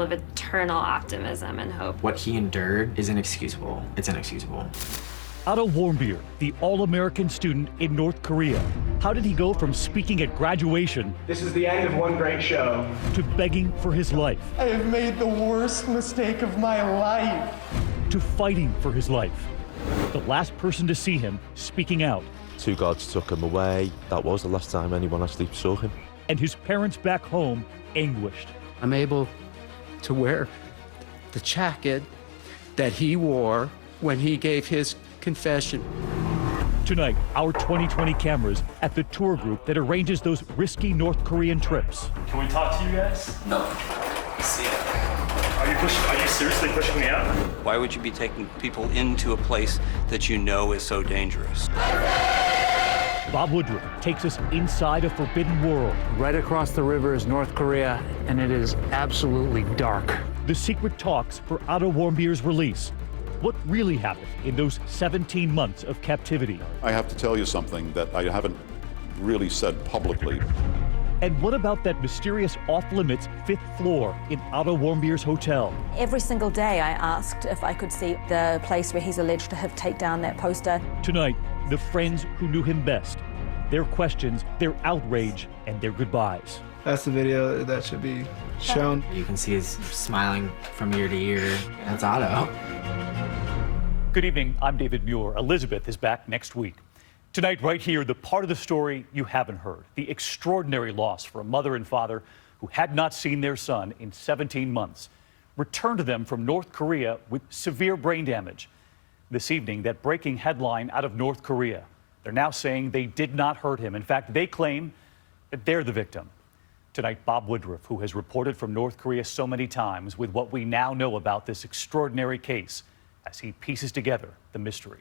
of eternal optimism and hope. What he endured is inexcusable. It's inexcusable. Otto Warnbeer, the all-American student in North Korea. How did he go from speaking at graduation This is the end of one great show to begging for his life, I have made the worst mistake of my life. to fighting for his life? The last person to see him speaking out, Two guards took him away. That was the last time anyone actually saw him. and his parents back home anguished. I'm able to wear the jacket that he wore when he gave his confession. Tonight, our 2020 cameras at the tour group that arranges those risky North Korean trips. Can we talk to you guys? No. See ya. Are you seriously pushing me out? Why would you be taking people into a place that you know is so dangerous? Bob Woodruff takes us inside a forbidden world. Right across the river is North Korea, and it is absolutely dark. The secret talks for Otto Warmbier's release. What really happened in those 17 months of captivity? I have to tell you something that I haven't really said publicly. And what about that mysterious off-limits 5th floor in Otto Warmbier's hotel? Every single day I asked if I could see the place where he's alleged to have taken down that poster. Tonight, the friends who knew him best. Their questions, their outrage, and their goodbyes. That's the video that should be shown. You can see his smiling from ear to ear. That's Otto. Good evening, I'm David Muir. Elizabeth is back next week. Tonight, right here, the part of the story you haven't heard, the extraordinary loss for a mother and father who had not seen their son in 17 months, returned to them from North Korea with severe brain damage. This evening, that breaking headline out of North Korea. They're now saying they did not hurt him. In fact, they claim that they're the victim. Tonight, Bob Woodruff, who has reported from North Korea so many times with what we now know about this extraordinary case, as he pieces together the mystery.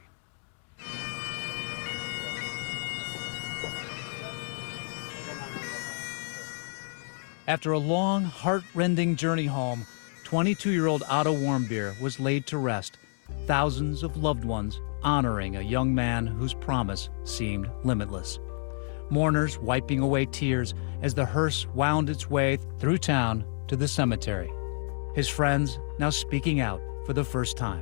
After a long, heart-rending journey home, 22-year-old Otto Warmbier was laid to rest, thousands of loved ones honoring a young man whose promise seemed limitless. Mourners wiping away tears as the hearse wound its way through town to the cemetery. His friends now speaking out for the first time.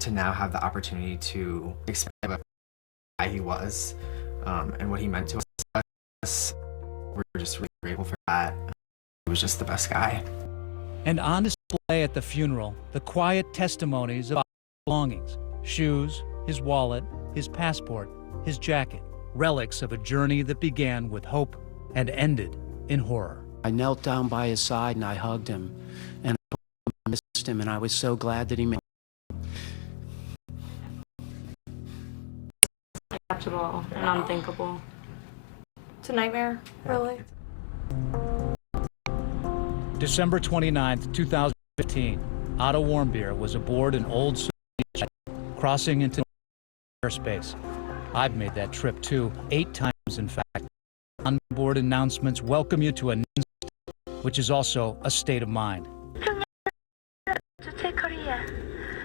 To now have the opportunity to explain about who he was and what he meant to us, we're just really grateful for that. He was just the best guy. And on display at the funeral, the quiet testimonies of belongings, shoes, his wallet, his passport, his jacket, relics of a journey that began with hope and ended in horror. I knelt down by his side and I hugged him, and I missed him, and I was so glad that he made Unacceptable and unthinkable. It's a nightmare, really. December 29th, 2015, Otto Warmbier was aboard an old Soviet jet crossing into airspace. I've made that trip too, 8 times in fact. Onboard announcements welcome you to a which is also a state of mind. To Korea.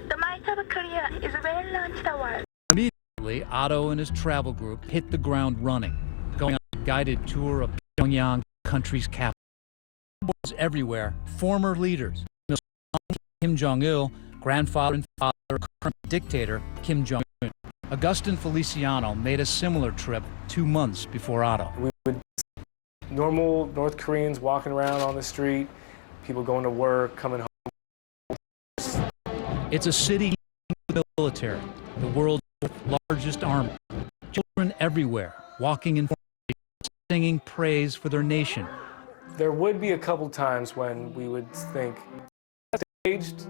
The might of Korea is well known to the world. Immediately, Otto and his travel group hit the ground running, going on a guided tour of Pyongyang, country's capital. Everywhere, former leaders, Kim Jong-il, grandfather and father of current dictator Kim Jong-un. Augustin Feliciano made a similar trip 2 months before Otto. We would normal North Koreans walking around on the street, people going to work, coming home. It's a city with the military, the world's largest army. Children everywhere, walking in singing praise for their nation. There would be a couple times when we would think, staged.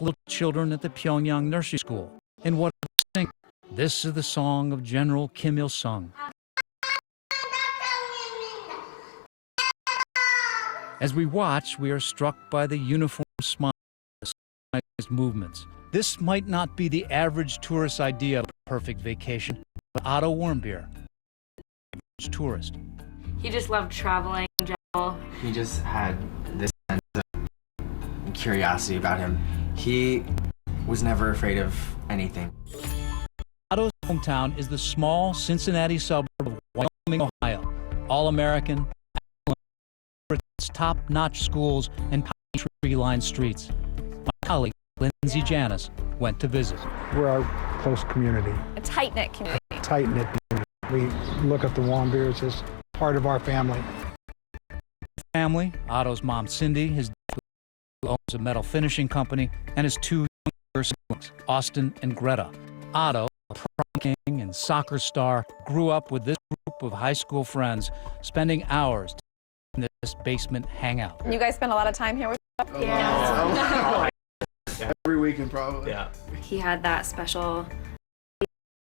Little children at the Pyongyang nursery school. And what sing? This is the song of General Kim Il-sung. As we watch, we are struck by the uniform smile, movements. This might not be the average tourist idea of a perfect vacation, but Otto Warmbier, tourist. He just loved traveling in general. He just had this sense of curiosity about him. He was never afraid of anything. Otto's hometown is the small Cincinnati suburb of Wyoming, Ohio. All-American, top-notch schools and tree-lined streets. My colleague, Lindsay Janis, went to visit. We're a close community, A tight-knit community. tight-knit community. We look at the Warnbeers as part of our family. Family, Otto's mom, Cindy, his dad who owns a metal finishing company, and his two younger siblings, Austin and Greta. Otto, a prom king and soccer star, grew up with this group of high school friends, spending hours in this basement hangout. You guys spend a lot of time here with Every weekend, probably. Yeah. He had that special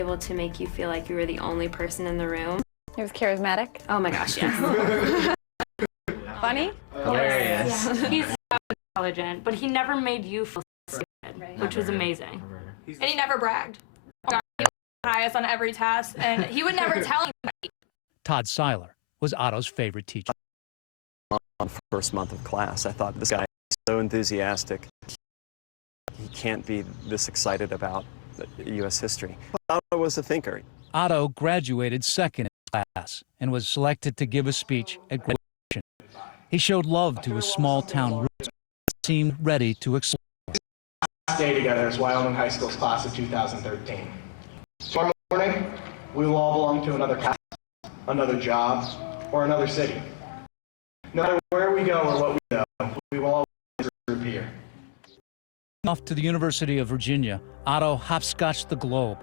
able to make you feel like you were the only person in the room. He was charismatic. Oh my gosh, yes. Funny? Hilarious. Yeah. He's so intelligent, but he never made you feel stupid, which was amazing. And he never bragged. He was the highest on every test, and he would never tell anybody. Todd Seiler was Otto's favorite teacher. On the first month of class, I thought, this guy is so enthusiastic. He can't be this excited about U.S. history. Otto was a thinker. Otto graduated second in class and was selected to give a speech at graduation. He showed love to his small-town roots and seemed ready to explore. Stay together as Wyoming High School's class of 2013. Tomorrow morning, we will all belong to another class, another job, or another city. No matter where we go or what we do, we will all be a group here. Off to the University of Virginia, Otto hopscotched the globe,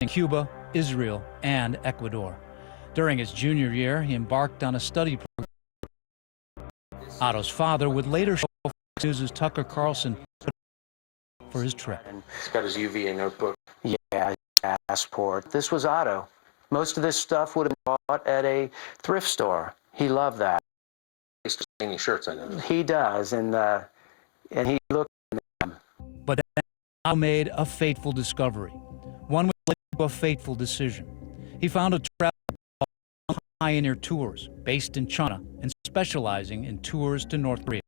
visiting Cuba, Israel, and Ecuador. During his junior year, he embarked on a study program. Otto's father would later show Fox News' Tucker Carlson for his trip. He's got his UVA notebook. Yeah, passport. This was Otto. Most of this stuff would have been bought at a thrift store. He loved that. He's any shirts, I know. He does, and he looked at them. But then Otto made a fateful discovery. One would lead to a fateful decision. He found a travel Pioneer Tours, based in China and specializing in tours to North Korea.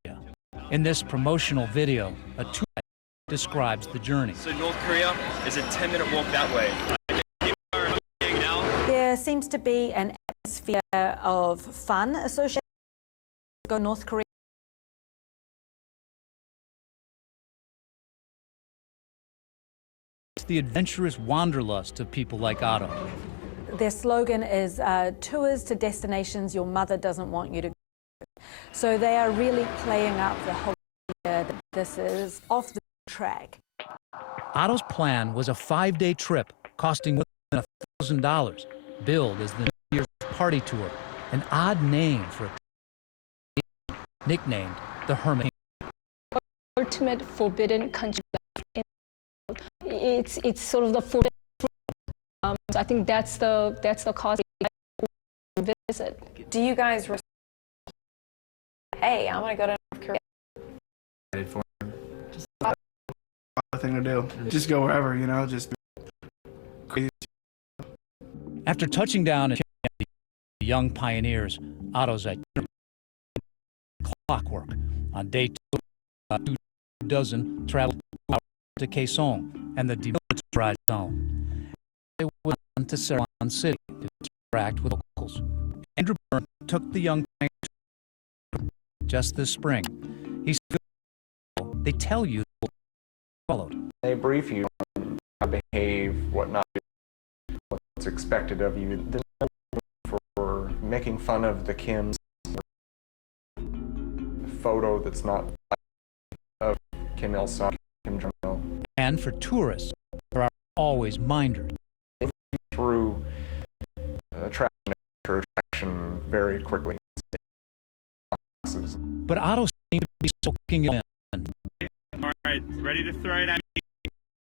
In this promotional video, a tour guide describes the journey. So North Korea is a 10-minute walk that way. There seems to be an atmosphere of fun associated with North Korea. It's the adventurous wanderlust of people like Otto. Their slogan is tours to destinations your mother doesn't want you to go. So they are really playing up the whole idea that this is off the track. Otto's plan was a 5-day trip costing more than $1,000, billed as the New Year's Party Tour, an odd name for a nicknamed the Hermit. Ultimate forbidden country. It's sort of the forbidden. I think that's the cause of visit. Do you guys hey, I want to go to North Korea? For him. Just a thing to do. Just go wherever, you know, just crazy. After touching down in the young pioneers, Otto's itinerary clockwork. On day 2, 2 dozen traveled to Kaesong and the demilitarized zone. They went on to Ceylon City to interact with locals. Andrew Byrne took the young pioneers just this spring. He said, they tell you followed. They brief you on how to behave, what not to do, what's expected of you. There's no room for making fun of the Kims. Photo that's not of Kim Il-sung, Kim Jong-il. And for tourists, there are always minders. Through attraction very quickly. But Otto seemed to be soaking it in. All right, ready to throw it at me.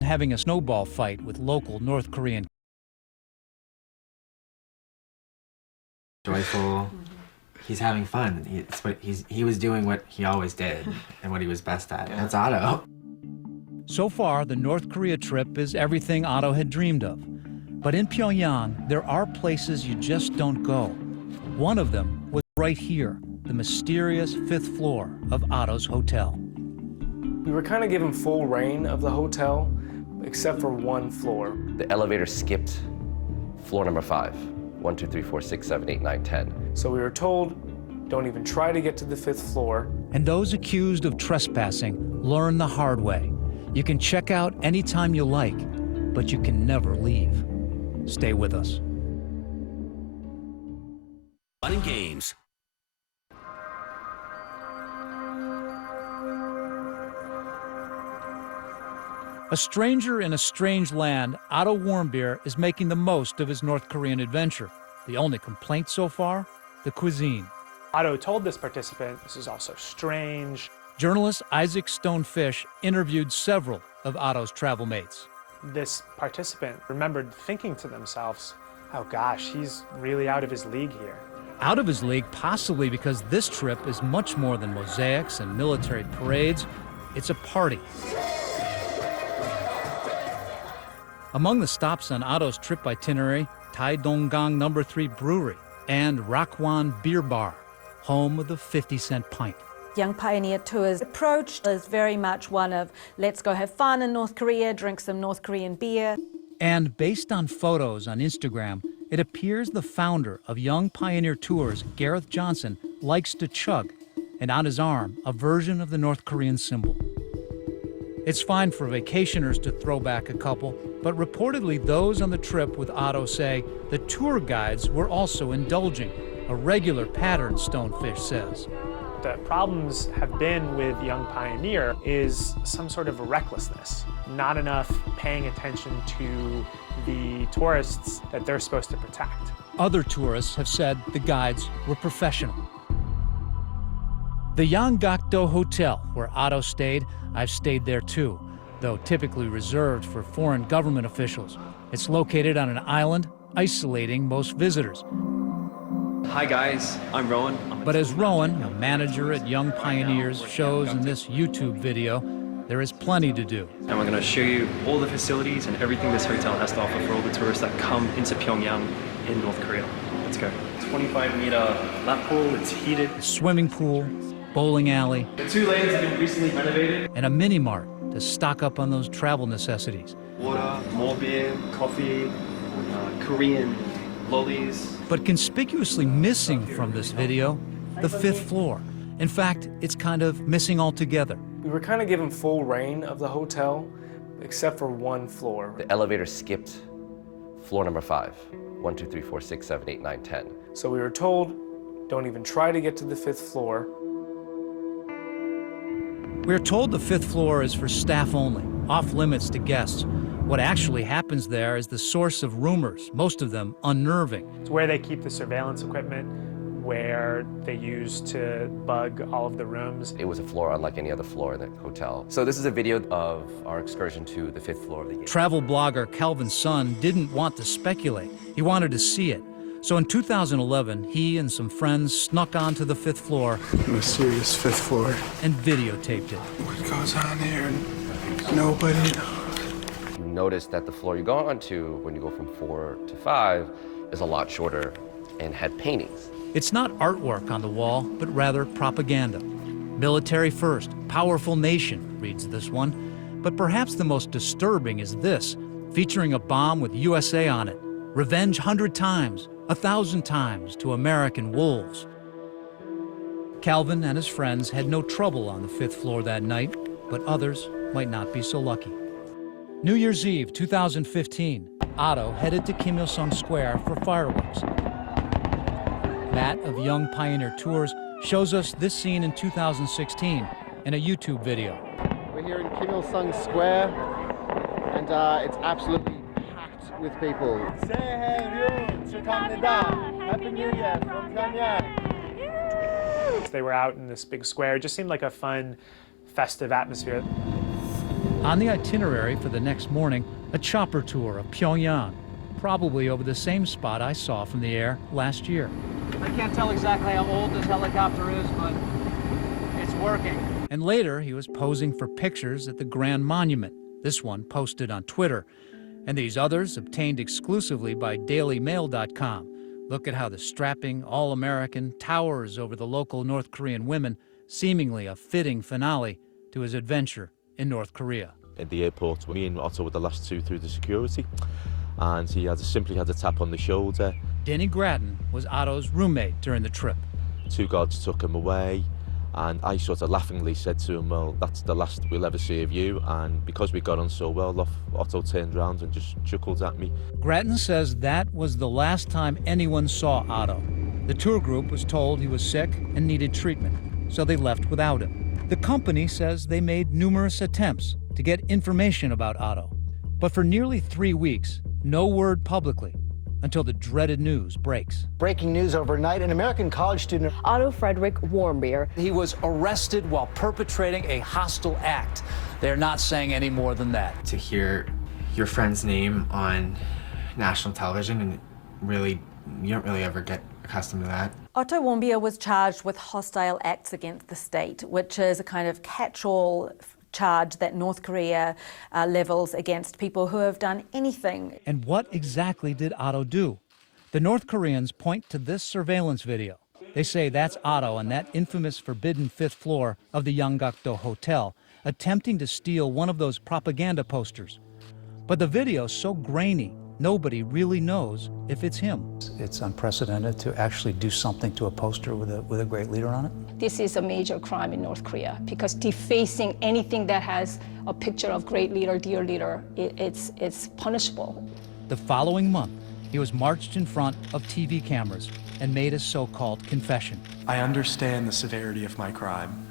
Having a snowball fight with local North Korean. Joyful. He's having fun. He was doing what he always did and what he was best at. That's Otto. So far, the North Korea trip is everything Otto had dreamed of. But in Pyongyang, there are places you just don't go. One of them was right here, the mysterious 5th floor of Otto's hotel. We were kind of given full reign of the hotel, except for one floor. The elevator skipped floor number 5. 1, 2, 3, 4, 6, 7, 8, 9, 10. So we were told don't even try to get to the 5th floor. And those accused of trespassing learn the hard way. You can check out anytime you like, but you can never leave. Stay with us. Fun and games. A stranger in a strange land, Otto Warnbeer is making the most of his North Korean adventure. The only complaint so far? The cuisine. Otto told this participant, this is also strange. Journalist Isaac Stonefish interviewed several of Otto's travel mates. This participant remembered thinking to themselves, oh gosh, he's really out of his league here. Out of his league, possibly because this trip is much more than mosaics and military parades. It's a party. Among the stops on Otto's trip itinerary, Taedonggang No. 3 Brewery and Rakwan Beer Bar, home of the 50-cent pint. Young Pioneer Tours' approach is very much one of, let's go have fun in North Korea, drink some North Korean beer. And based on photos on Instagram, it appears the founder of Young Pioneer Tours, Gareth Johnson, likes to chug, and on his arm, a version of the North Korean symbol. It's fine for vacationers to throw back a couple, but reportedly those on the trip with Otto say the tour guides were also indulging, a regular pattern, Stonefish says. The problems have been with Young Pioneer is some sort of recklessness, not enough paying attention to the tourists that they're supposed to protect. Other tourists have said the guides were professional. The Yanggakdo Hotel, where Otto stayed, I've stayed there too, though typically reserved for foreign government officials. It's located on an island, isolating most visitors. Hi guys, I'm Rowan. But as Rowan, a manager at Young Pioneers, shows in this YouTube video, there is plenty to do. And we're going to show you all the facilities and everything this hotel has to offer for all the tourists that come into Pyongyang in North Korea. Let's go. 25-meter lap pool, it's heated. A swimming pool, bowling alley. The 2 lanes have been recently renovated. And a mini mart to stock up on those travel necessities. Water, more beer, coffee, Korean lollies. But conspicuously missing from this video, the 5th floor. In fact, it's kind of missing altogether. We were kind of given full reign of the hotel, except for one floor. The elevator skipped floor number 5. 1, 2, 3, 4, 6, 7, 8, 9, 10. So we were told, don't even try to get to the 5th floor. We're told the 5th floor is for staff only, off limits to guests. What actually happens there is the source of rumors, most of them unnerving. It's where they keep the surveillance equipment, where they use to bug all of the rooms. It was a floor unlike any other floor in the hotel. So this is a video of our excursion to the 5th floor of the gate. Travel blogger Calvin Sun didn't want to speculate. He wanted to see it. So in 2011, he and some friends snuck onto the 5th floor. Mysterious 5th floor. And videotaped it. What goes on here? Nobody knows. You notice that the floor you go onto when you go from 4 to 5 is a lot shorter and had paintings. It's not artwork on the wall, but rather propaganda. Military first, powerful nation, reads this one. But perhaps the most disturbing is this, featuring a bomb with USA on it. Revenge 100 times, 1,000 times to American wolves. Calvin and his friends had no trouble on the 5th floor that night, but others might not be so lucky. New Year's Eve 2015, Otto headed to Kim Il-sung Square for fireworks. Matt of Young Pioneer Tours shows us this scene in 2016 in a YouTube video. We're here in Kim Il-sung Square, and it's absolutely packed with people. Happy New Year from Pyongyang. They were out in this big square. It just seemed like a fun, festive atmosphere. On the itinerary for the next morning, a chopper tour of Pyongyang, probably over the same spot I saw from the air last year. I can't tell exactly how old this helicopter is, but it's working. And later, he was posing for pictures at the Grand Monument, this one posted on Twitter, and these others obtained exclusively by dailymail.com. Look at how the strapping, all-American towers over the local North Korean women, seemingly a fitting finale to his adventure in North Korea. At the airport, me and Otto were the last two through the security, and he simply had a tap on the shoulder. Denny Grattan was Otto's roommate during the trip. Two guards took him away, and I sort of laughingly said to him, well, that's the last we'll ever see of you. And because we got on so well, Otto turned around and just chuckled at me. Grattan says that was the last time anyone saw Otto. The tour group was told he was sick and needed treatment, so they left without him. The company says they made numerous attempts to get information about Otto, but for nearly 3 weeks, no word publicly, until the dreaded news breaks. Breaking news overnight, an American college student, Otto Frederick Warnbeer. He was arrested while perpetrating a hostile act. They're not saying any more than that. To hear your friend's name on national television, and you don't really ever get accustomed to that. Otto Warnbeer was charged with hostile acts against the state, which is a kind of catch-all charge that North Korea levels against people who have done anything. And what exactly did Otto do? The North Koreans point to this surveillance video. They say that's Otto on that infamous forbidden 5th floor of the Yanggakdo Hotel, attempting to steal one of those propaganda posters. But the video's so grainy, nobody really knows if it's him. It's unprecedented to actually do something to a poster with a great leader on it. This is a major crime in North Korea because defacing anything that has a picture of great leader, dear leader, it's punishable. The following month, he was marched in front of TV cameras and made a so-called confession. I understand the severity of my crime,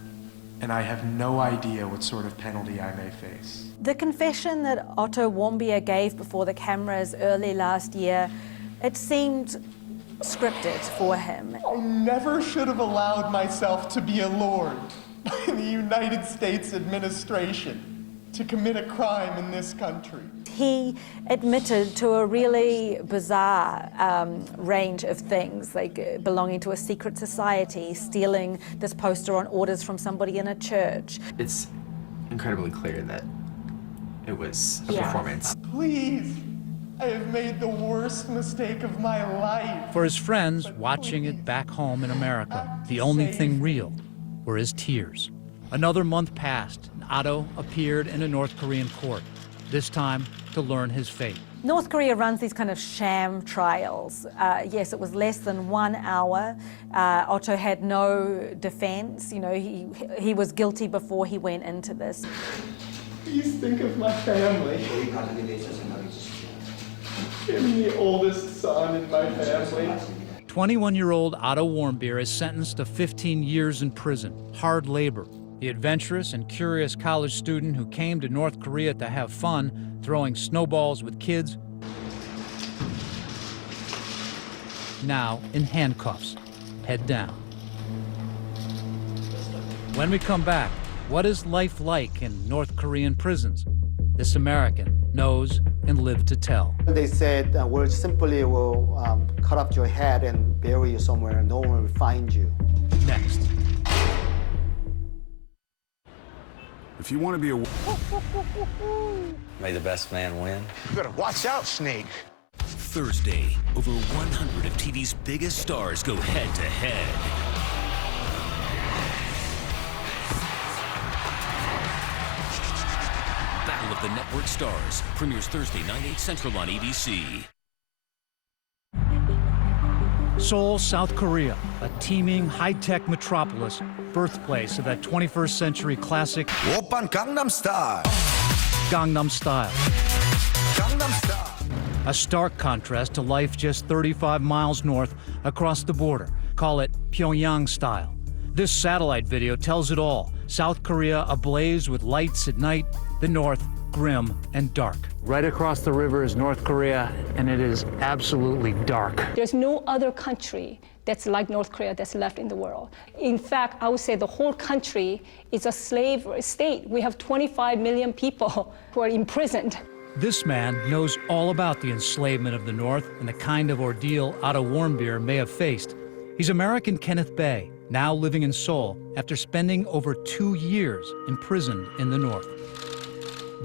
and I have no idea what sort of penalty I may face. The confession that Otto Warnbeer gave before the cameras early last year, it seemed scripted for him. I never should have allowed myself to be allured by the United States administration to commit a crime in this country. He admitted to a really bizarre range of things, like belonging to a secret society, stealing this poster on orders from somebody in a church. It's incredibly clear that it was a performance. Please, I have made the worst mistake of my life. For his friends watching it back home in America, the only thing real were his tears. Another month passed, and Otto appeared in a North Korean court, this time to learn his fate. North Korea runs these kind of sham trials. Yes, it was less than 1 hour. Otto had no defense. You know, he was guilty before he went into this. Please think of my family. I'm the oldest son in my family. 21-year-old Otto Warnbeer is sentenced to 15 years in prison, hard labor. The adventurous and curious college student who came to North Korea to have fun, throwing snowballs with kids, now in handcuffs, head down. When we come back, what is life like in North Korean prisons? This American knows and lived to tell. They said, we simply will cut off your head and bury you somewhere. No one will find you. Next. If you want to be a... May the best man win. You better watch out, Snake. Thursday, over 100 of TV's biggest stars go head-to-head. Battle of the Network Stars premieres Thursday, 9/8 Central on ABC. Seoul, South Korea, a teeming high-tech metropolis, birthplace of that 21st century classic Oppan Gangnam Style. Gangnam Style. Gangnam Style. A stark contrast to life just 35 miles north across the border. Call it Pyongyang style. This satellite video tells it all. South Korea ablaze with lights at night, the north grim and dark. Right across the river is North Korea, and it is absolutely dark. There's no other country that's like North Korea that's left in the world. In fact, I would say the whole country is a slave state. We have 25 million people who are imprisoned. This man knows all about the enslavement of the North and the kind of ordeal Otto Warnbeer may have faced. He's American Kenneth Bae, now living in Seoul after spending over 2 years imprisoned in the North.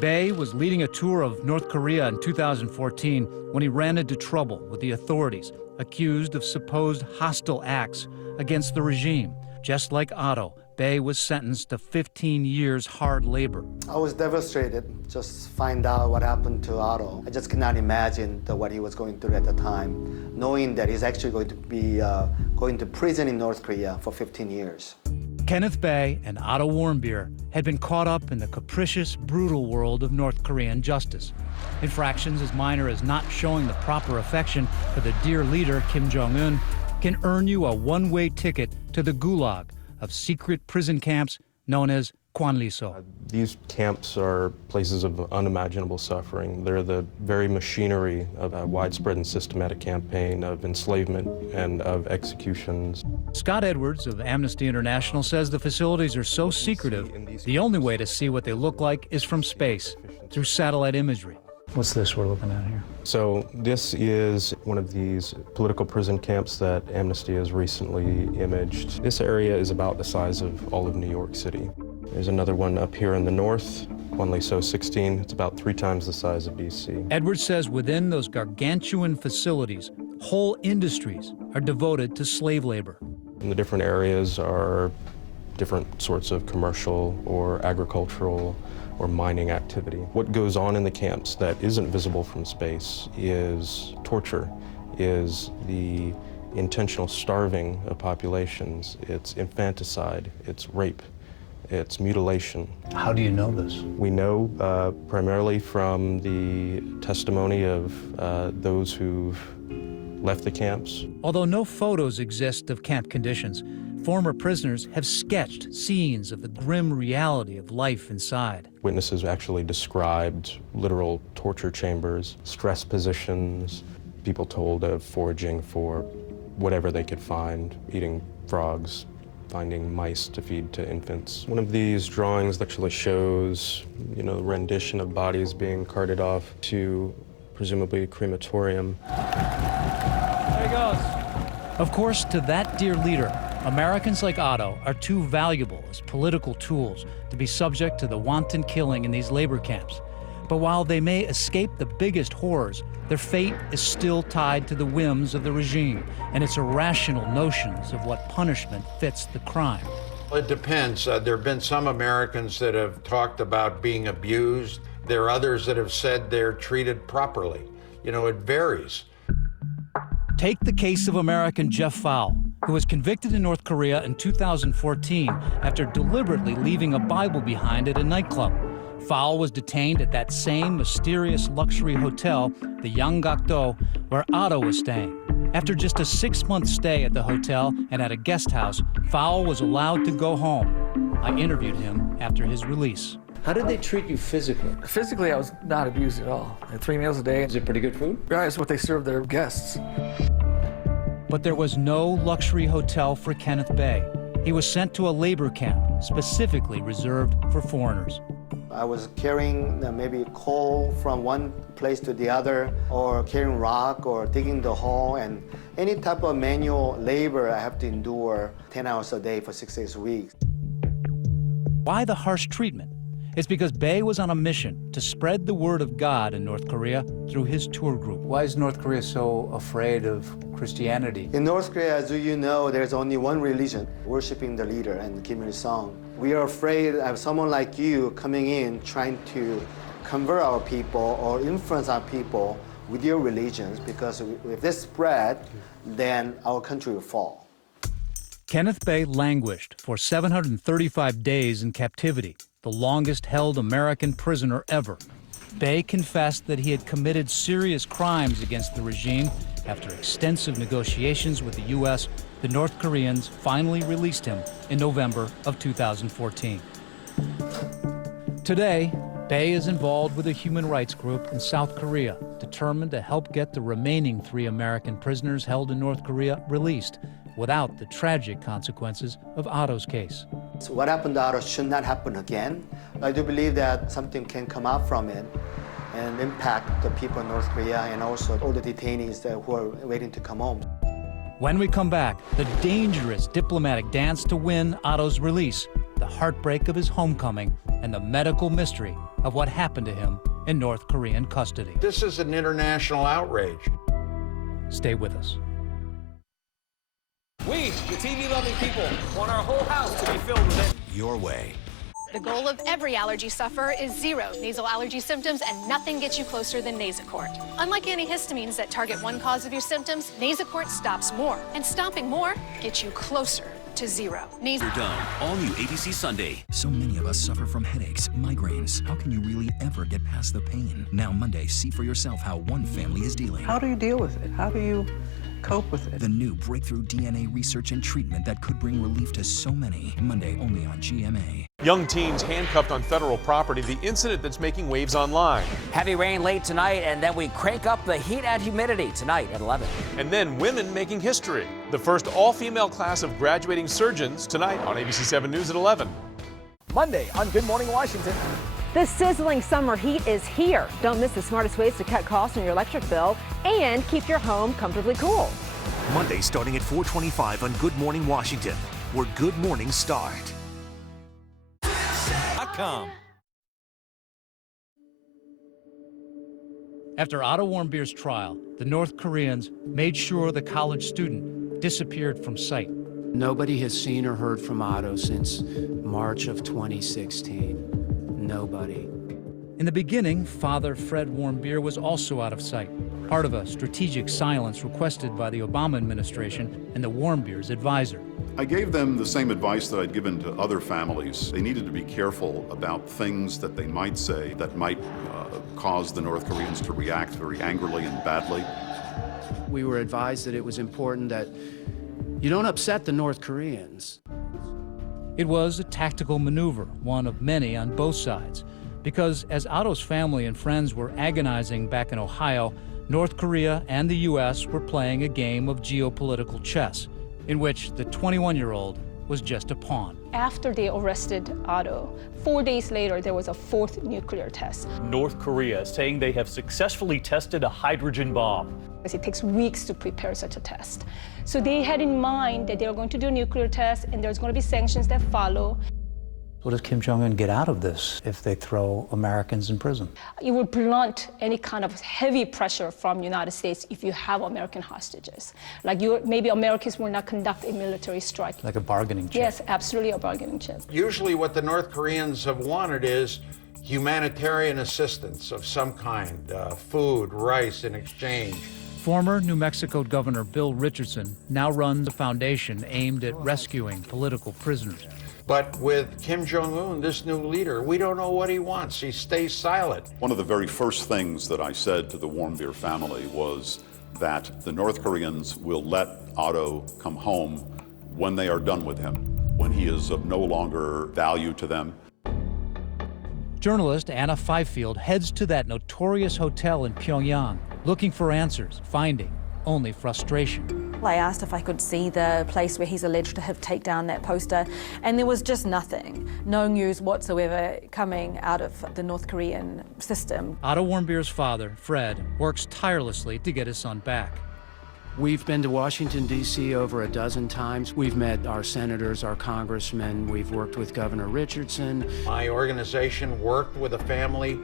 Bae was leading a tour of North Korea in 2014 when he ran into trouble with the authorities, accused of supposed hostile acts against the regime. Just like Otto, Bay was sentenced to 15 years hard labor. I was devastated just find out what happened to Otto. I just cannot imagine what he was going through at the time, knowing that he's actually going to be going to prison in North Korea for 15 years. Kenneth Bay and Otto Warnbeer had been caught up in the capricious, brutal world of North Korean justice. Infractions as minor as not showing the proper affection for the dear leader, Kim Jong-un, can earn you a one-way ticket to the gulag of secret prison camps known as Kwanliso. These camps are places of unimaginable suffering. They're the very machinery of a widespread and systematic campaign of enslavement and of executions. Scott Edwards of Amnesty International says the facilities are so secretive, the only way to see what they look like is from space, through satellite imagery. What's this we're looking at here? So this is one of these political prison camps that Amnesty has recently imaged. This area is about the size of all of New York City. There's another one up here in the north, Kwanliso 16. It's about 3 times the size of DC. Edwards says within those gargantuan facilities, whole industries are devoted to slave labor. And the different areas are different sorts of commercial or agricultural or mining activity. What goes on in the camps that isn't visible from space is torture, is the intentional starving of populations, it's infanticide, it's rape, it's mutilation. How do you know this? We know primarily from the testimony of those who've left the camps. Although no photos exist of camp conditions, former prisoners have sketched scenes of the grim reality of life inside. Witnesses actually described literal torture chambers, stress positions, people told of foraging for whatever they could find, eating frogs, finding mice to feed to infants. One of these drawings actually shows, the rendition of bodies being carted off to presumably a crematorium. There he goes. Of course, to that dear leader, Americans like Otto are too valuable as political tools to be subject to the wanton killing in these labor camps. But while they may escape the biggest horrors, their fate is still tied to the whims of the regime and its irrational notions of what punishment fits the crime. It depends. There have been some Americans that have talked about being abused. There are others that have said they're treated properly. It varies. Take the case of American Jeff Fowle, who was convicted in North Korea in 2014 after deliberately leaving a Bible behind at a nightclub. Fowle was detained at that same mysterious luxury hotel, the Yanggakdo, where Otto was staying. After just a 6-month stay at the hotel and at a guest house, Fowle was allowed to go home. I interviewed him after his release. How did they treat you physically? Physically, I was not abused at all. I had 3 meals a day. Is it pretty good food? Yeah, it's what they serve their guests. But there was no luxury hotel for Kenneth Bay. He was sent to a labor camp specifically reserved for foreigners. I was carrying maybe coal from one place to the other, or carrying rock, or digging the hole, and any type of manual labor I have to endure 10 hours a day for 6 days a week. Why the harsh treatment? It's because Bay was on a mission to spread the word of God in North Korea through his tour group. Why is North Korea so afraid of Christianity? In North Korea, as you know, there's only one religion, worshiping the leader and Kim Il-sung. We are afraid of someone like you coming in, trying to convert our people or influence our people with your religions, because if this spread, then our country will fall. Kenneth Bay languished for 735 days in captivity, the longest held American prisoner ever. Bay confessed that he had committed serious crimes against the regime. After extensive negotiations with the U.S., the North Koreans finally released him in November of 2014. Today, Bay is involved with a human rights group in South Korea, determined to help get the remaining 3 American prisoners held in North Korea released without the tragic consequences of Otto's case. So what happened to Otto should not happen again. I do believe that something can come out from it and impact the people in North Korea and also all the detainees who are waiting to come home. When we come back, the dangerous diplomatic dance to win Otto's release, the heartbreak of his homecoming, and the medical mystery of what happened to him in North Korean custody. This is an international outrage. Stay with us. We, the TV-loving people, want our whole house to be filled with it. your way. The goal of every allergy sufferer is 0 nasal allergy symptoms, and nothing gets you closer than Nasacort. Unlike antihistamines that target one cause of your symptoms, Nasacort stops more, and stopping more gets you closer to 0. You're done. All new ABC Sunday. So many of us suffer from headaches, migraines. How can you really ever get past the pain? Now Monday, see for yourself how one family is dealing. How do you deal with it? How do you cope with it? The new breakthrough DNA research and treatment that could bring relief to so many. Monday only on GMA. Young teens handcuffed on federal property, the incident that's making waves online. Heavy rain late tonight, and then we crank up the heat and humidity tonight at 11. And then women making history. The first all-female class of graduating surgeons tonight on ABC 7 News at 11. Monday on Good Morning Washington. The sizzling summer heat is here. Don't miss the smartest ways to cut costs on your electric bill and keep your home comfortably cool. Monday starting at 4:25 on Good Morning Washington, where good mornings start. After Otto Warnbeer's trial, the North Koreans made sure the college student disappeared from sight. Nobody has seen or heard from Otto since March of 2016. Nobody. In the beginning, Father Fred Warnbeer was also out of sight, part of a strategic silence requested by the Obama administration and the Warnbeer's advisor. I gave them the same advice that I'd given to other families. They needed to be careful about things that they might say that might cause the North Koreans to react very angrily and badly. We were advised that it was important that you don't upset the North Koreans. It was a tactical maneuver, one of many on both sides, because as Otto's family and friends were agonizing back in Ohio, North Korea and the U.S. were playing a game of geopolitical chess, in which the 21-year-old was just a pawn. After they arrested Otto, 4 days later, there was a 4th nuclear test. North Korea saying they have successfully tested a hydrogen bomb. It takes weeks to prepare such a test. So they had in mind that they were going to do a nuclear test and there's going to be sanctions that follow. What does Kim Jong-un get out of this if they throw Americans in prison? It would blunt any kind of heavy pressure from the United States if you have American hostages. Like maybe Americans will not conduct a military strike. Like a bargaining chip? Yes, absolutely a bargaining chip. Usually what the North Koreans have wanted is humanitarian assistance of some kind, food, rice in exchange. Former New Mexico Governor Bill Richardson now runs a foundation aimed at rescuing political prisoners. But with Kim Jong-un, this new leader, we don't know what he wants. He stays silent. One of the very first things that I said to the Warnbeer family was that the North Koreans will let Otto come home when they are done with him, when he is of no longer value to them. Journalist Anna Fifield heads to that notorious hotel in Pyongyang, looking for answers, finding only frustration. I asked if I could see the place where he's alleged to have taken down that poster, and there was just nothing. No news whatsoever coming out of the North Korean system. Otto Warnbeer's father, Fred, works tirelessly to get his son back. We've been to Washington, D.C. over a dozen times. We've met our senators, our congressmen. We've worked with Governor Richardson. My organization worked with a family,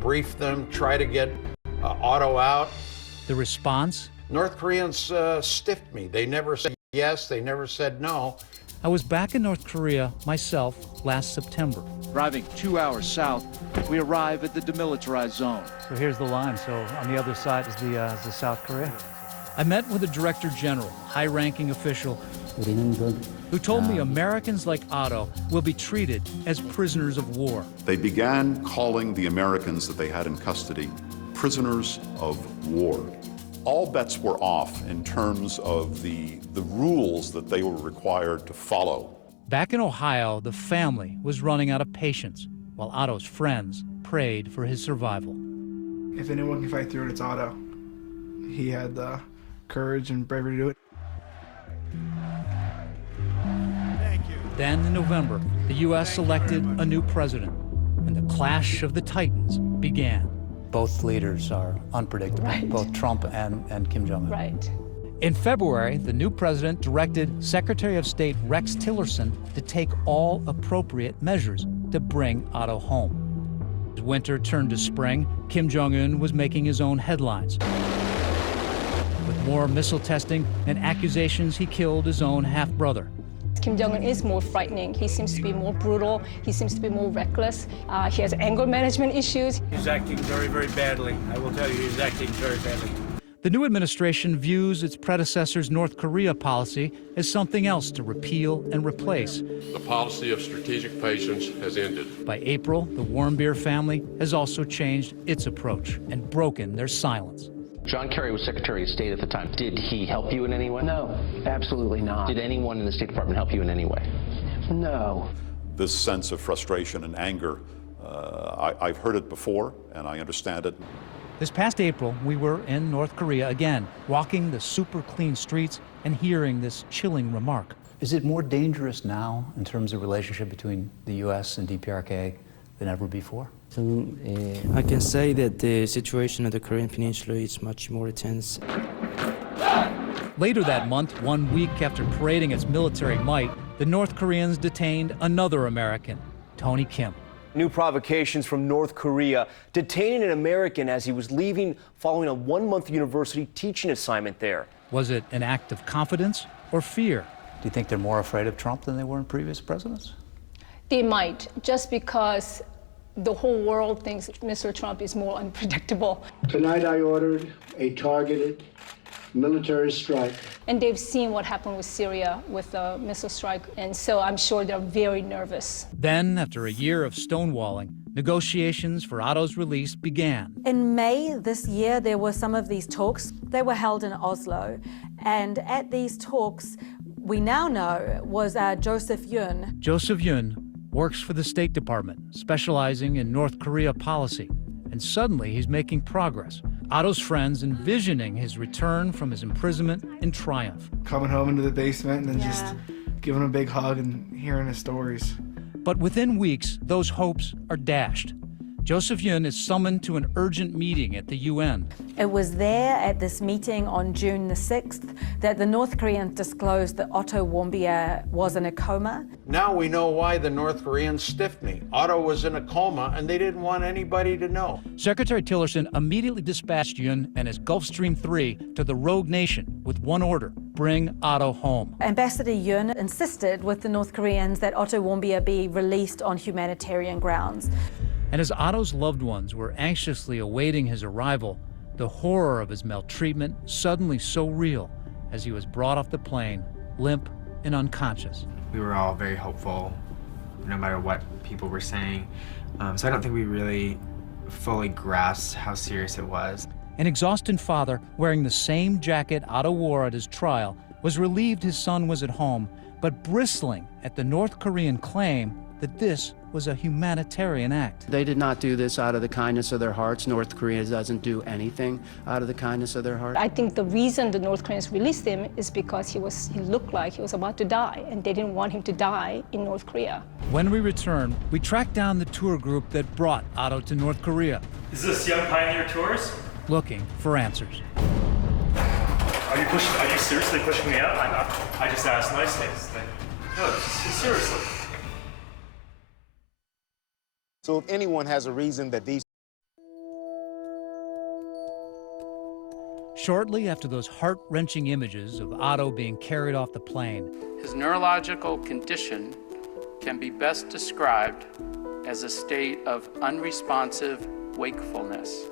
briefed them, tried to get Otto out. The response? North Koreans stiffed me. They never said yes, they never said no. I was back in North Korea myself last September. Driving 2 hours south, we arrive at the demilitarized zone. So here's the line. So on the other side is the South Korea. I met with a director general, high-ranking official, who told me Americans like Otto will be treated as prisoners of war. They began calling the Americans that they had in custody prisoners of war. All bets were off in terms of the rules that they were required to follow. Back in Ohio, the family was running out of patience, while Otto's friends prayed for his survival. If anyone can fight through it, it's Otto. He had the courage and bravery to do it. Then in November, the U.S. elected a new president, and the clash of the titans began. Both leaders are unpredictable, right. Both Trump and Kim Jong-un. Right. In February, the new president directed Secretary of State Rex Tillerson to take all appropriate measures to bring Otto home. As winter turned to spring, Kim Jong-un was making his own headlines, with more missile testing and accusations he killed his own half-brother. Kim Jong-un is more frightening. He seems to be more brutal. He seems to be more reckless. He has anger management issues. He's acting very, very badly. I will tell you, he's acting very badly. The new administration views its predecessor's North Korea policy as something else to repeal and replace. The policy of strategic patience has ended. By April, the Warnbeer family has also changed its approach and broken their silence. John Kerry was Secretary of State at the time. Did he help you in any way? No, absolutely not. Did anyone in the State Department help you in any way? No. This sense of frustration and anger, I've heard it before, and I understand it. This past April, we were in North Korea again, walking the super clean streets and hearing this chilling remark. Is it more dangerous now in terms of relationship between the U.S. and DPRK than ever before? I can say that the situation of the Korean Peninsula is much more tense. Later that month, 1 week after parading its military might, the North Koreans detained another American, Tony Kim. New provocations from North Korea, detaining an American as he was leaving following a 1-month university teaching assignment there. Was it an act of confidence or fear? Do you think they're more afraid of Trump than they were in previous presidents? They might, just because the whole world thinks Mr. Trump is more unpredictable. Tonight I ordered a targeted military strike. And they've seen what happened with Syria with the missile strike, and so I'm sure they're very nervous. Then, after a year of stonewalling, negotiations for Otto's release began. In May this year, there were some of these talks. They were held in Oslo, and at these talks, we now know was Joseph Yun. Joseph Yun works for the State Department, specializing in North Korea policy. And suddenly, he's making progress. Otto's friends envisioning his return from his imprisonment in triumph. Coming home into the basement and then just giving him a big hug and hearing his stories. But within weeks, those hopes are dashed. Joseph Yun is summoned to an urgent meeting at the UN. It was there at this meeting on June the 6th that the North Koreans disclosed that Otto Warmbier was in a coma. Now we know why the North Koreans stiffed me. Otto was in a coma and they didn't want anybody to know. Secretary Tillerson immediately dispatched Yun and his Gulfstream 3 to the rogue nation with one order: bring Otto home. Ambassador Yun insisted with the North Koreans that Otto Warmbier be released on humanitarian grounds. And as Otto's loved ones were anxiously awaiting his arrival, the horror of his maltreatment suddenly so real as he was brought off the plane, limp and unconscious. We were all very hopeful, no matter what people were saying. So I don't think we really fully grasped how serious it was. An exhausted father wearing the same jacket Otto wore at his trial was relieved his son was at home, but bristling at the North Korean claim that this was a humanitarian act. They did not do this out of the kindness of their hearts. North Korea doesn't do anything out of the kindness of their heart. I think the reason the North Koreans released him is because he looked like he was about to die, and they didn't want him to die in North Korea. When we return, we track down the tour group that brought Otto to North Korea. Is this Young Pioneer Tours? Looking for answers. Are you seriously pushing me out? I just asked nicely. No, seriously. So if anyone has a reason that these... Shortly after those heart-wrenching images of Otto being carried off the plane, his neurological condition can be best described as a state of unresponsive wakefulness.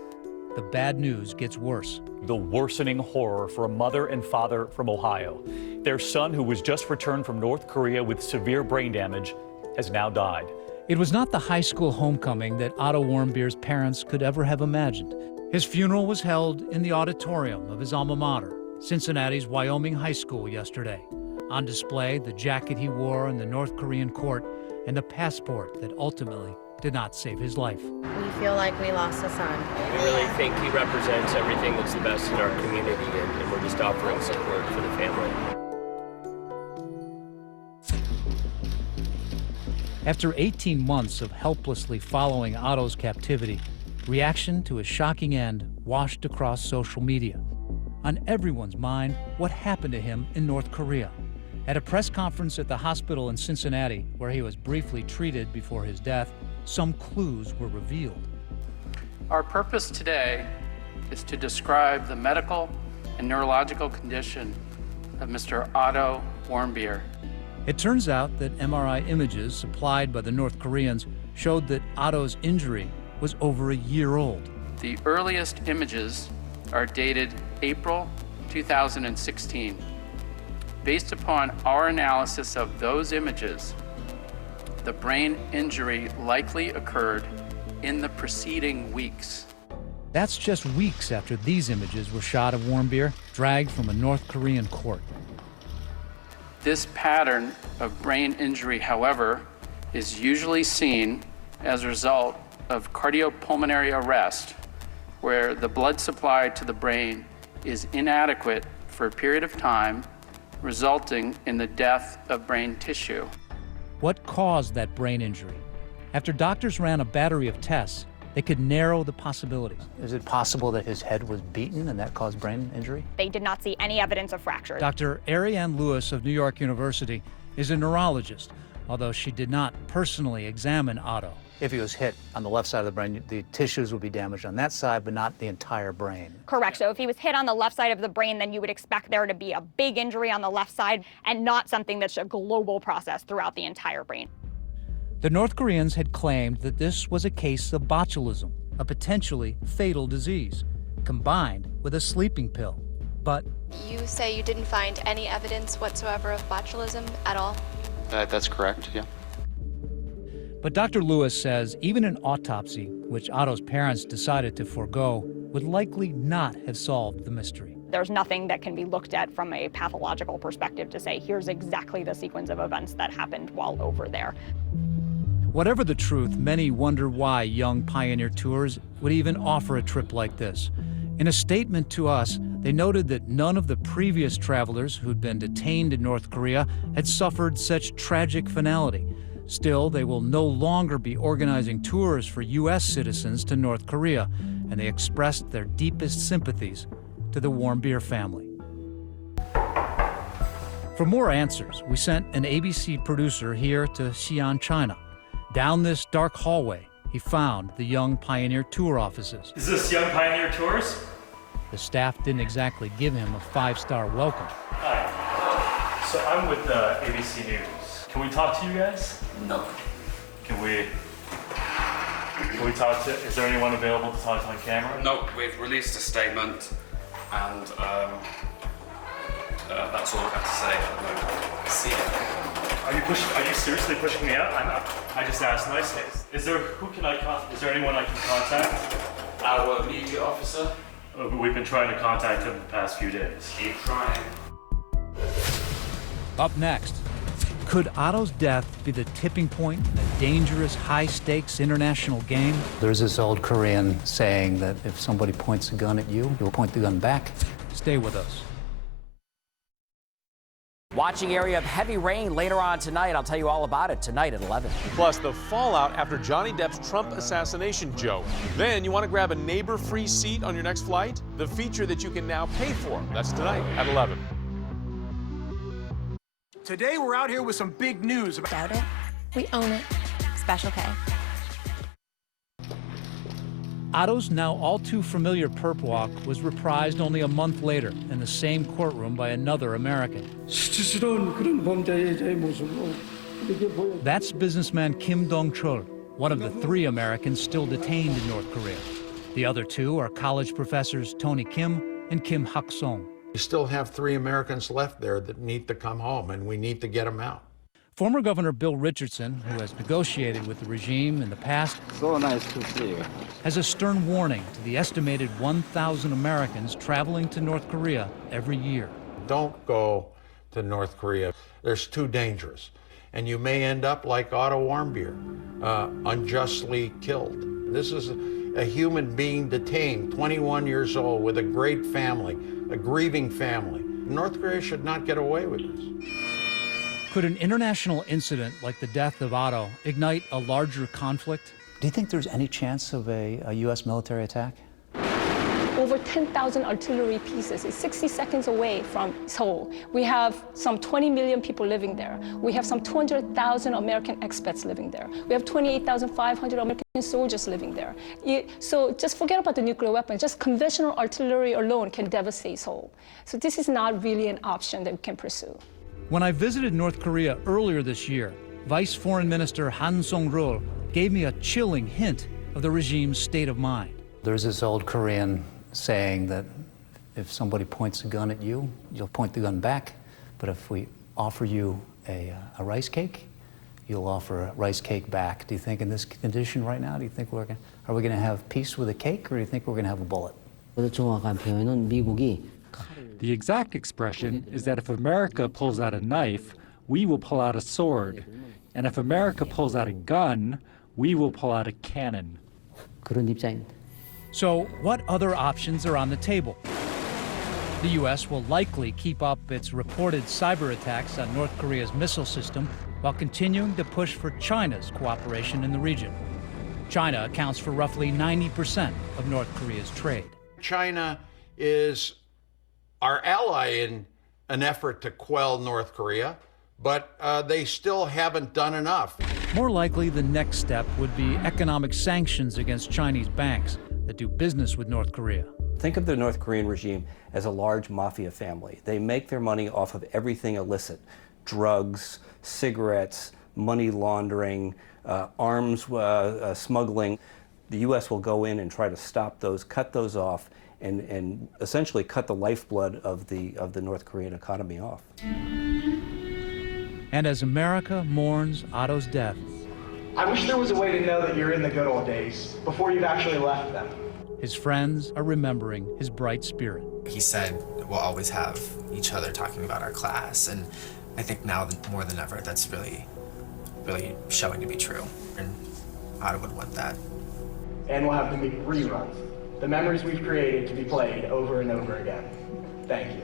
the bad news gets worse. The worsening horror for a mother and father from Ohio. Their son, who was just returned from North Korea with severe brain damage, has now died. It was not the high school homecoming that Otto Warmbier's parents could ever have imagined. His funeral was held in the auditorium of his alma mater, Cincinnati's Wyoming High School, yesterday. On display, the jacket he wore in the North Korean court and the passport that ultimately did not save his life. We feel like we lost a son. We really think he represents everything that's the best in our community, and we're just offering support for the family. After 18 months of helplessly following Otto's captivity, reaction to his shocking end washed across social media. On everyone's mind, what happened to him in North Korea. At a press conference at the hospital in Cincinnati, where he was briefly treated before his death, some clues were revealed. Our purpose today is to describe the medical and neurological condition of Mr. Otto Warmbier. It turns out that MRI images supplied by the North Koreans showed that Otto's injury was over a year old. The earliest images are dated April 2016. Based upon our analysis of those images, the brain injury likely occurred in the preceding weeks. That's just weeks after these images were shot of Warnbeer, dragged from a North Korean court. This pattern of brain injury, however, is usually seen as a result of cardiopulmonary arrest, where the blood supply to the brain is inadequate for a period of time, resulting in the death of brain tissue. What caused that brain injury? After doctors ran a battery of tests, they could narrow the possibilities. Is it possible that his head was beaten and that caused brain injury? They did not see any evidence of fractures. Dr. Ariane Lewis of New York University is a neurologist, although she did not personally examine Otto. If he was hit on the left side of the brain, the tissues would be damaged on that side, but not the entire brain. Correct. So if he was hit on the left side of the brain, then you would expect there to be a big injury on the left side and not something that's a global process throughout the entire brain. The North Koreans had claimed that this was a case of botulism, a potentially fatal disease, combined with a sleeping pill. But you say you didn't find any evidence whatsoever of botulism at all? That's correct, yeah. But Dr. Lewis says even an autopsy, which Otto's parents decided to forego, would likely not have solved the mystery. There's nothing that can be looked at from a pathological perspective to say, here's exactly the sequence of events that happened while over there. Whatever the truth, many wonder why young pioneer tours would even offer a trip like this. In a statement to us, they noted that none of the previous travelers who'd been detained in North Korea had suffered such tragic finality. Still, they will no longer be organizing tours for U.S. citizens to North Korea, and they expressed their deepest sympathies to the Warnbeer family. For more answers, we sent an ABC producer here to Xi'an, China. Down this dark hallway, he found the Young Pioneer Tour offices. Is this Young Pioneer Tours? The staff didn't exactly give him a 5-star welcome. Hi. So I'm with ABC News. Can we talk to you guys? No. Can we talk to, is there anyone available to talk to on camera? No, we've released a statement and that's all I have to say at the moment. See ya. Are you seriously pushing me out? I just asked nicely. Is there anyone I can contact? Our media officer. We've been trying to contact him the past few days. Keep trying. Up next, could Otto's death be the tipping point in a dangerous, high-stakes international game? There's this old Korean saying that if somebody points a gun at you, you'll point the gun back. Stay with us. Watching area of heavy rain later on tonight. I'll tell you all about it tonight at 11. Plus the fallout after Johnny Depp's Trump assassination joke. Then you want to grab a neighbor-free seat on your next flight? The feature that you can now pay for. That's tonight at 11. Today we're out here with some big news. Doubt it. We own it. Special K. Otto's now all too familiar perp walk was reprised only a month later in the same courtroom by another American. That's businessman Kim Dong-chul, one of the 3 Americans still detained in North Korea. The other 2 are college professors Tony Kim and Kim Hak-song. We still have 3 Americans left there that need to come home, and we need to get them out. Former Governor Bill Richardson, who has negotiated with the regime in the past, so nice to see you, has a stern warning to the estimated 1,000 Americans traveling to North Korea every year. Don't go to North Korea. It's too dangerous. And you may end up like Otto Warmbier, unjustly killed. This is a human being detained, 21 years old, with a great family, a grieving family. North Korea should not get away with this. Could an international incident like the death of Otto ignite a larger conflict? Do you think there's any chance of a U.S. military attack? Over 10,000 artillery pieces. It's 60 seconds away from Seoul. We have some 20 million people living there. We have some 200,000 American expats living there. We have 28,500 American soldiers living there. So just forget about the nuclear weapons. Just conventional artillery alone can devastate Seoul. So this is not really an option that we can pursue. When I visited North Korea earlier this year, Vice Foreign Minister Han Song-rul gave me a chilling hint of the regime's state of mind. There's this old Korean saying that if somebody points a gun at you, you'll point the gun back. But if we offer you a rice cake, you'll offer a rice cake back. Do you think in this condition right now, do you think are we going to have peace with a cake, or do you think we're going to have a bullet? 정확한 표현은 미국이 The exact expression is that if America pulls out a knife, we will pull out a sword. And if America pulls out a gun, we will pull out a cannon. 그런 입장입니다. So what other options are on the table? The U.S. will likely keep up its reported cyber attacks on North Korea's missile system while continuing to push for China's cooperation in the region. China accounts for roughly 90% of North Korea's trade. China is our ally in an effort to quell North Korea, but they still haven't done enough. More likely, the next step would be economic sanctions against Chinese banks that do business with North Korea. Think of the North Korean regime as a large mafia family. They make their money off of everything illicit: drugs, cigarettes, money laundering, arms smuggling. The U.S. will go in and try to stop those, cut those off, and essentially cut the lifeblood of the North Korean economy off. And as America mourns Otto's death, I wish there was a way to know that you're in the good old days before you've actually left them. his friends are remembering his bright spirit. He said we'll always have each other talking about our class, and I think now more than ever that's really showing to be true, and Otto would want that. And we'll have to make reruns. The memories we've created to be played over and over again. Thank you.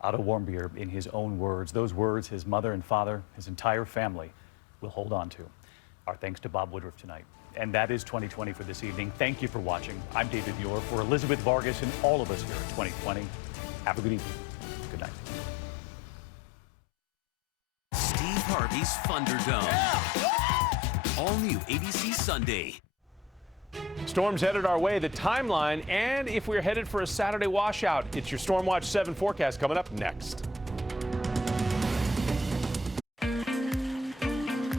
Otto Warnbeer, in his own words, those words his mother and father, his entire family will hold on to. Our thanks to Bob Woodruff tonight. And that is 2020 for this evening. Thank you for watching. I'm David Muir. For Elizabeth Vargas and all of us here at 2020, have a good evening. Good night. Steve Harvey's Thunderdome. Yeah! All new ABC Sunday. Storms headed our way, the timeline, and if we're headed for a Saturday washout. It's your Storm Watch 7 forecast coming up next.